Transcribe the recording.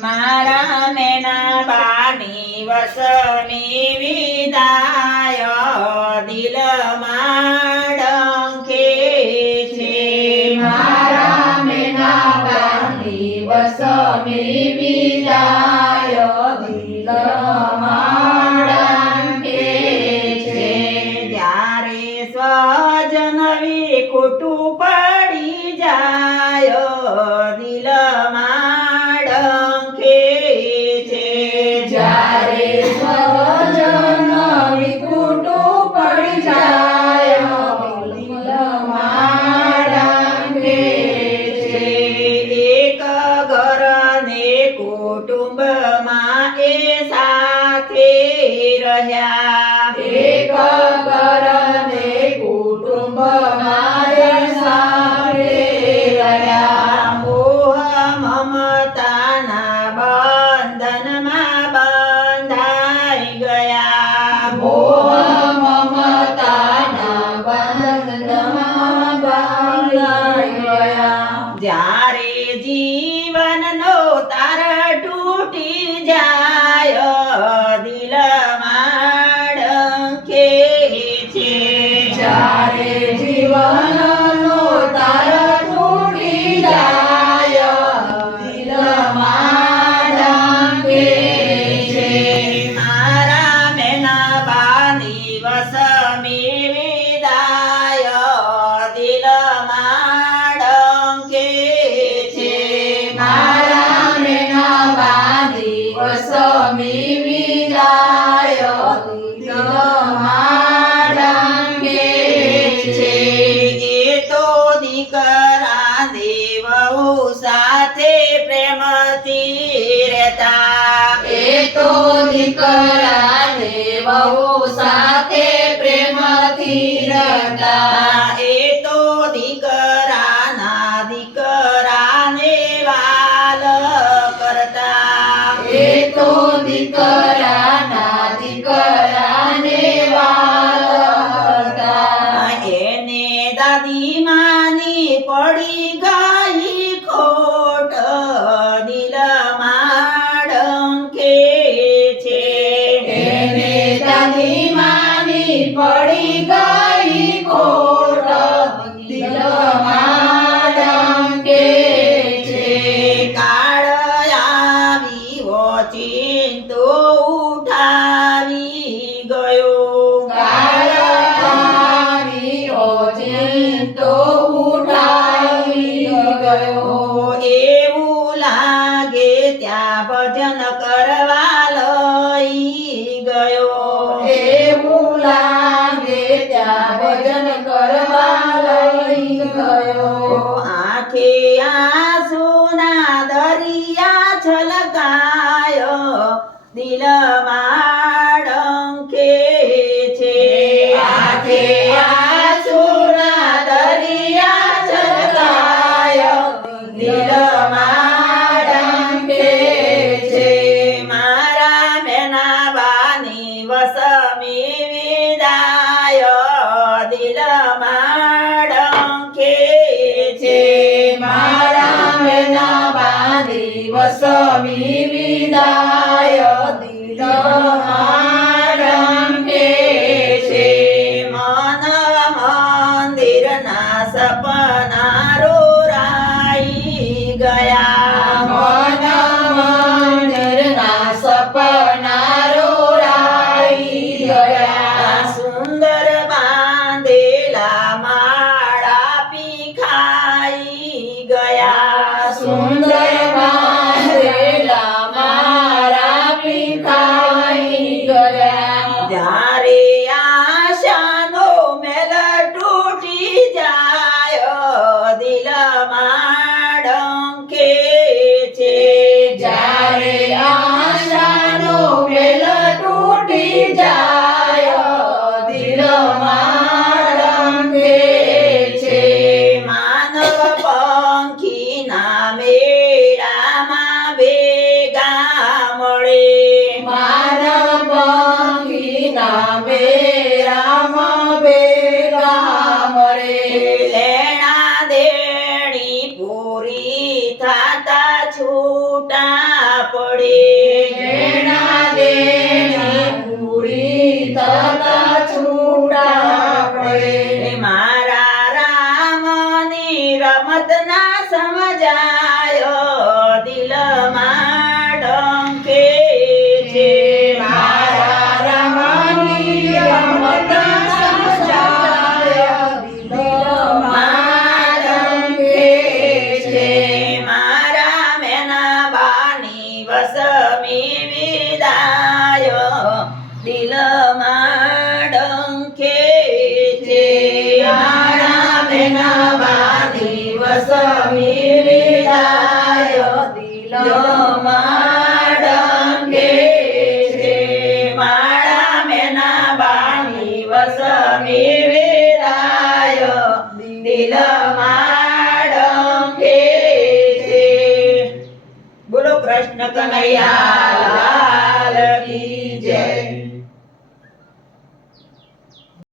મારા મેના બાની વસની વિદાય દિલમાં ડંકે છે. મારા મેના બાની વસની વિદાય દિલમાં ડંકે છે. ત્યારે સ્વજનવી કુટુંબ vigiai કરાને બહુ સાથે પ્રેમથી રતા là, નથી થાતા છૂટા પડે. દેના દેની પૂરી થતા છે